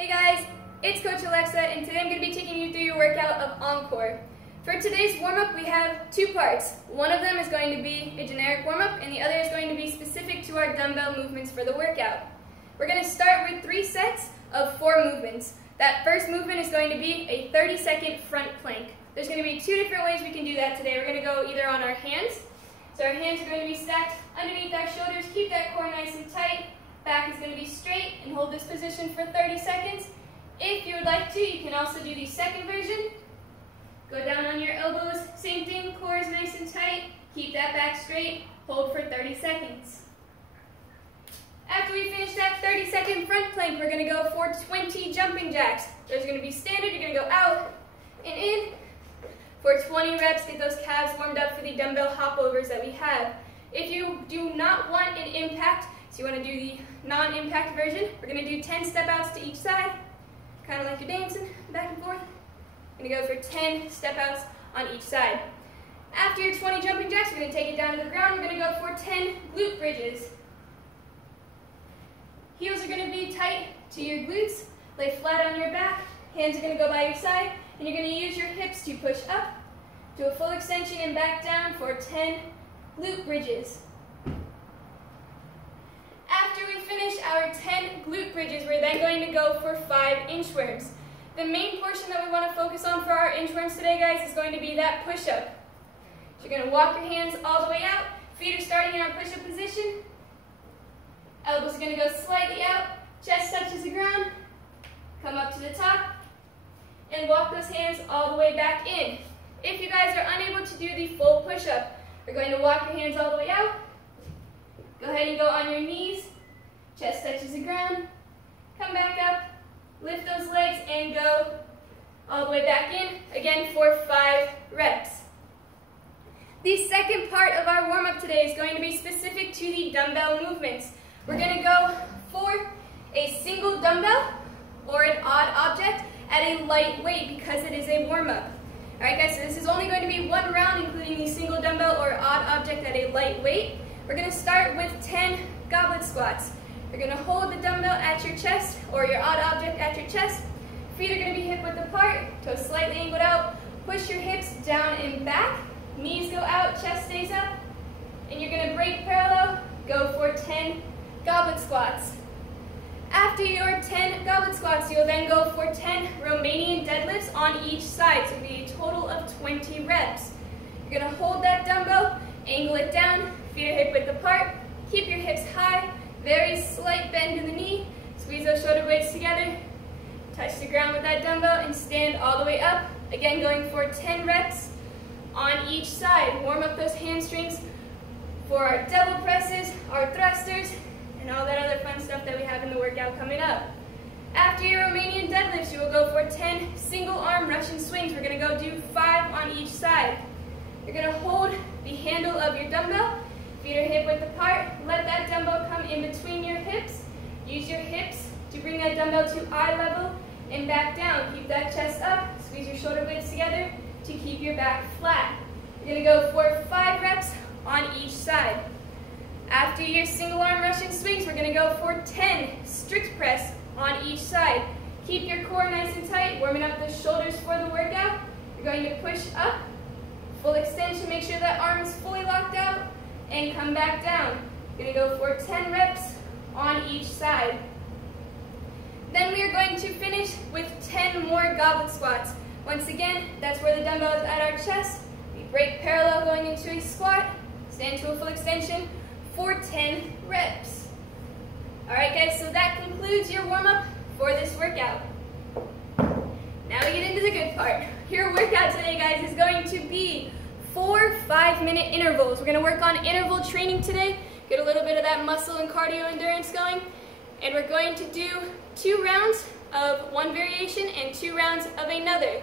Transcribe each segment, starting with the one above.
Hey guys, it's Coach Alexa, and today I'm going to be taking you through your workout of Encore. For today's warm-up, we have two parts. One of them is going to be a generic warm-up, and the other is going to be specific to our dumbbell movements for the workout. We're going to start with 3 sets of 4 movements. That first movement is going to be a 30-second front plank. There's going to be 2 different ways we can do that today. We're going to go either on our hands. So our hands are going to be stacked underneath our shoulders. Keep that core nice and tight. Back is going to be straight, and hold this position for 30 seconds. If you would like to, you can also do the second version. Go down on your elbows, same thing, core is nice and tight. Keep that back straight, hold for 30 seconds. After we finish that 30-second front plank, we're going to go for 20 jumping jacks. Those are going to be standard. You're going to go out and in for 20 reps. Get those calves warmed up for the dumbbell hopovers that we have. If you do not want an impact, so you want to do the non-impact version, we're going to do 10 step outs to each side, kind of like you're dancing back and forth. We're going to go for 10 step outs on each side. After your 20 jumping jacks, we're going to take it down to the ground. We're going to go for 10 glute bridges. Heels are going to be tight to your glutes. Lay flat on your back. Hands are going to go by your side, and you're going to use your hips to push up to a full extension and back down for 10 glute bridges. After we finish our 10 glute bridges, we're then going to go for 5 inchworms. The main portion that we want to focus on for our inchworms today, guys, is going to be that push-up. So you're going to walk your hands all the way out. Feet are starting in our push-up position. Elbows are going to go slightly out. Chest touches the ground. Come up to the top. And walk those hands all the way back in. If you guys are unable to do the full push-up, we're going to walk your hands all the way out. Go ahead and go on your knees. Chest touches the ground. Come back up. Lift those legs and go all the way back in. Again for 5 reps. The second part of our warm-up today is going to be specific to the dumbbell movements. We're going to go for a single dumbbell or an odd object at a light weight because it is a warm-up. Alright guys, so this is only going to be 1 round, including the single dumbbell or odd object at a light weight. We're going to start with 10 goblet squats. You're going to hold the dumbbell at your chest or your odd object at your chest. Feet are going to be hip width apart, toes slightly angled out. Push your hips down and back. Knees go out, chest stays up. And you're going to break parallel, go for 10 goblet squats. After your 10 goblet squats, you'll then go for 10 Romanian deadlifts on each side. So it'll be a total of 20 reps. You're going to hold that dumbbell, angle it down, feet are hip width apart. Keep your hips high. Very slight bend in the knee. Squeeze those shoulder blades together. Touch the ground with that dumbbell and stand all the way up. Again, going for 10 reps on each side. Warm up those hamstrings for our devil presses, our thrusters, and all that other fun stuff that we have in the workout coming up. After your Romanian deadlifts, you will go for 10 single arm Russian swings. We're going to go do 5 on each side. You're going to hold the handle of your dumbbell. Feet are hip width apart. Let that dumbbell come in between your hips. Use your hips to bring that dumbbell to eye level and back down. Keep that chest up. Squeeze your shoulder blades together to keep your back flat. You're going to go for 5 reps on each side. After your single arm Russian swings, we're going to go for 10 strict press on each side. Keep your core nice and tight, warming up the shoulders for the workout. You're going to push up, full extension, make sure that arm is fully locked out, and come back down. You're going to go for 10 reps on each side. Then we are going to finish with 10 more goblet squats. Once again, that's where the dumbbell is at our chest. We break parallel going into a squat, stand to a full extension for 10 reps. Alright guys, so that concludes your warm-up for this workout. Now we get into the good part. Your workout today, guys, is going to be 4 5-minute intervals. We're going to work on interval training today, get a little bit of that muscle and cardio endurance going, and we're going to do 2 rounds of one variation and 2 rounds of another.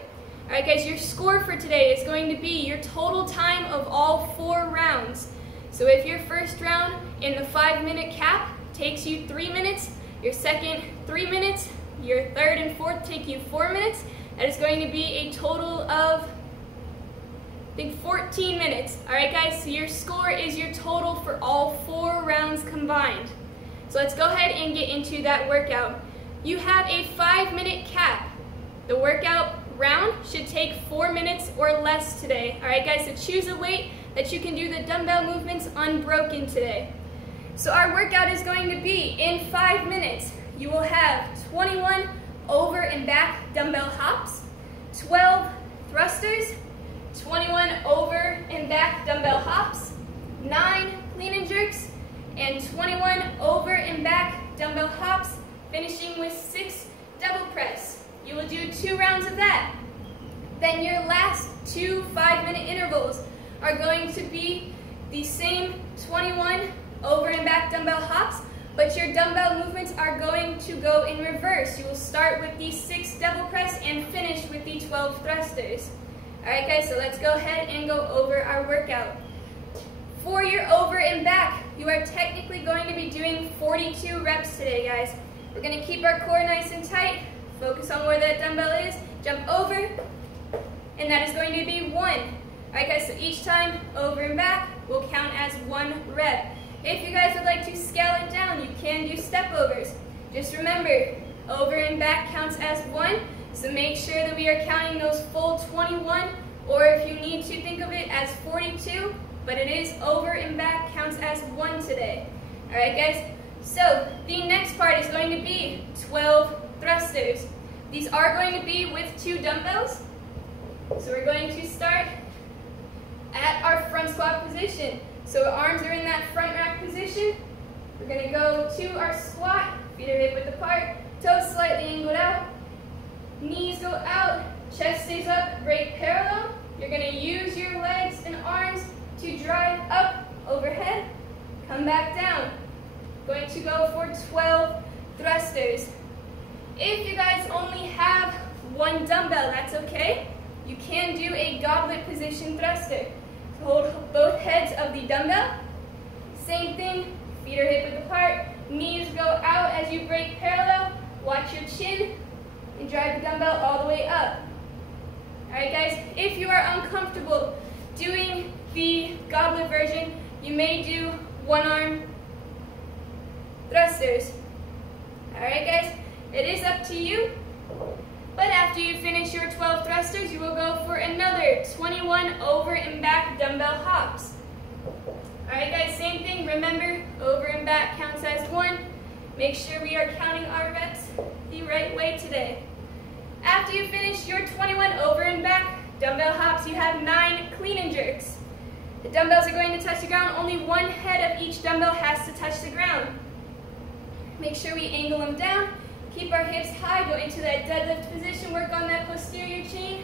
Alright guys, your score for today is going to be your total time of all 4 rounds. So if your first round in the 5-minute cap takes you 3 minutes, your second 3 minutes, your third and fourth take you 4 minutes, that is going to be a total of, I think, 14 minutes. Alright guys, so your score is your total for all 4 rounds combined. So let's go ahead and get into that workout. you have a 5-minute cap. The workout round should take 4 minutes or less today. All right, guys, so choose a weight that you can do the dumbbell movements unbroken today. So our workout is going to be, in 5 minutes, you will have 21 over and back dumbbell hops, 12 thrusters, 21 over and back dumbbell hops, 9 clean and jerks, and 21 over and back dumbbell hops, finishing with 6 double press. You will do 2 rounds of that. Then your last 2 5-minute intervals are going to be the same 21 over and back dumbbell hops, but your dumbbell movements are going to go in reverse. You will start with the 6 double press and finish with the 12 thrusters. All right, guys, so let's go ahead and go over our workout. For your over and back, you are technically going to be doing 42 reps today, guys. We're going to keep our core nice and tight, focus on where that dumbbell is, jump over, and that is going to be 1. All right, guys, so each time over and back will count as 1 rep. If you guys would like to scale it down, you can do step overs. Just remember, over and back counts as 1, so make sure that we are counting those full 21, or if you need to, think of it as 42, but it is over and back counts as 1 today. All right, guys, so the next part is going to be 12 thrusters. These are going to be with 2 dumbbells. So we're going to start at our front squat position. So our arms are in that front rack position. We're going to go to our squat, feet are hip width apart, toes slightly angled out, knees go out, chest stays up, great parallel. You're going to use your legs and arms to drive up overhead, come back down. Going to go for 12 thrusters. If you guys only have 1 dumbbell, that's okay. You can do a goblet position thruster. So hold both heads of the dumbbell. Same thing, feet are hip width apart, knees go out as you break parallel. Watch your chin and drive the dumbbell all the way up. All right, guys, if you are uncomfortable doing the goblet version, you may do 1-arm thrusters. All right, guys, it is up to you. But after you finish your 12 thrusters, you will go for another 21 over and back dumbbell hops. All right, guys, same thing. Remember, over and back counts as 1. Make sure we are counting our reps the right way today. After you finish your 21 over and back dumbbell hops, you have 9 clean and jerks. The dumbbells are going to touch the ground. Only 1 head of each dumbbell has to touch the ground. Make sure we angle them down. Keep our hips high, go into that deadlift position, work on that posterior chain.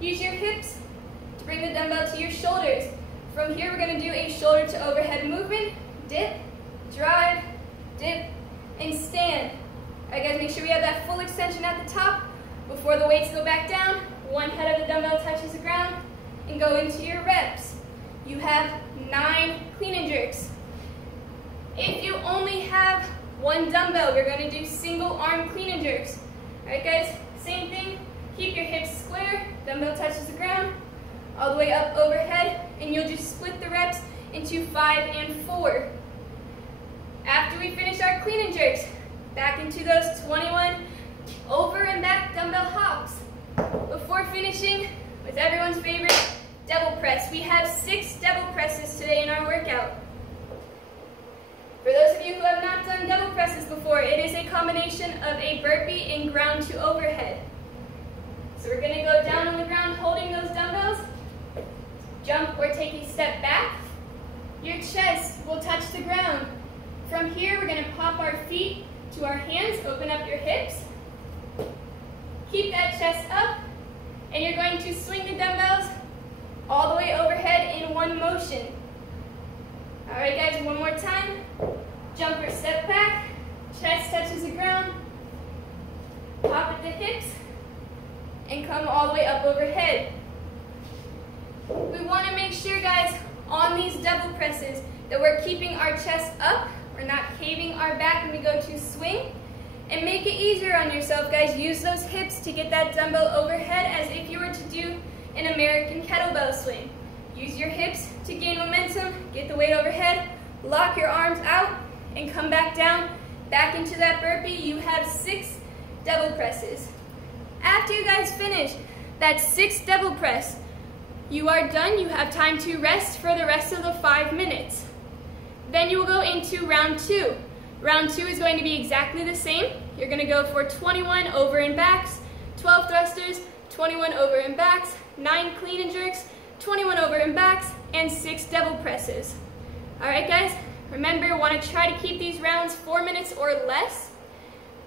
Use your hips to bring the dumbbell to your shoulders. From here, we're going to do a shoulder to overhead movement. Dip, drive, dip, and stand. All right, guys, make sure we have that full extension at the top. Before the weights go back down, 1 head of the dumbbell touches the ground, and go into your reps. You have 9 clean and jerks. If you only have 1 dumbbell, we're going to do single arm clean and jerks. All right, guys, same thing. Keep your hips square, dumbbell touches the ground, all the way up overhead, and you'll just split the reps into 5 and 4. After we finish our clean and jerks, back into those 21 over and back dumbbell hops. Before finishing with everyone's favorite double press, we have 6 double presses today in our workout. For those of you who have not done double presses before, it is a combination of a burpee and ground to overhead. So we're going to go down on the ground holding those dumbbells, jump or take a step back. Your chest will touch the ground. From here, we're going to pop our feet to our hands, open up your hips. Keep that chest up, and you're going to swing the dumbbells all the way overhead in 1 motion. All right, guys, one more time. Jump or step back, chest touches the ground, pop at the hips, and come all the way up overhead. We want to make sure, guys, on these double presses that we're keeping our chest up. We're not caving our back when we go to swing. And make it easier on yourself, guys. Use those hips to get that dumbbell overhead as if you were to do an American kettlebell swing. Use your hips to gain momentum, get the weight overhead, lock your arms out, and come back down, back into that burpee. You have 6 double presses. After you guys finish that 6 double press, you are done. You have time to rest for the rest of the 5 minutes. Then you will go into round 2. Round 2 is going to be exactly the same. You're going to go for 21 over and backs, 12 thrusters, 21 over and backs, 9 clean and jerks, 21 over and backs, and 6 double presses. Alright guys, remember, want to try to keep these rounds 4 minutes or less.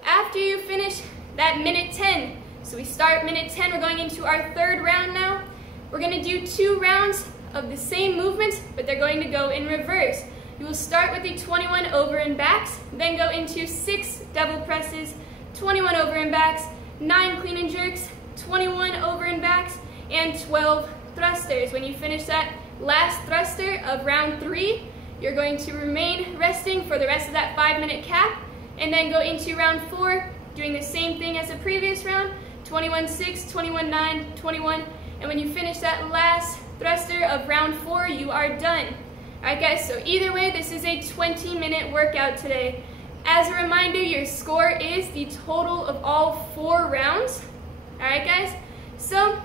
After you finish that minute 10, so we start minute 10, we're going into our 3rd round now. We're going to do 2 rounds of the same movement, but they're going to go in reverse. You will start with the 21 over and backs, then go into 6 double presses, 21 over and backs, 9 clean and jerks, 21 over and backs, and 12 thrusters. When you finish that last thruster of round 3, you're going to remain resting for the rest of that 5-minute cap, and then go into round 4, doing the same thing as the previous round, 21-6, 21-9, 21, and when you finish that last thruster of round 4, you are done. Alright guys, so either way, this is a 20-minute workout today. As a reminder, your score is the total of all 4 rounds. Alright guys, so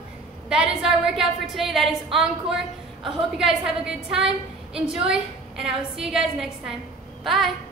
that is our workout for today. That is Encore. I hope you guys have a good time. Enjoy, and I will see you guys next time. Bye!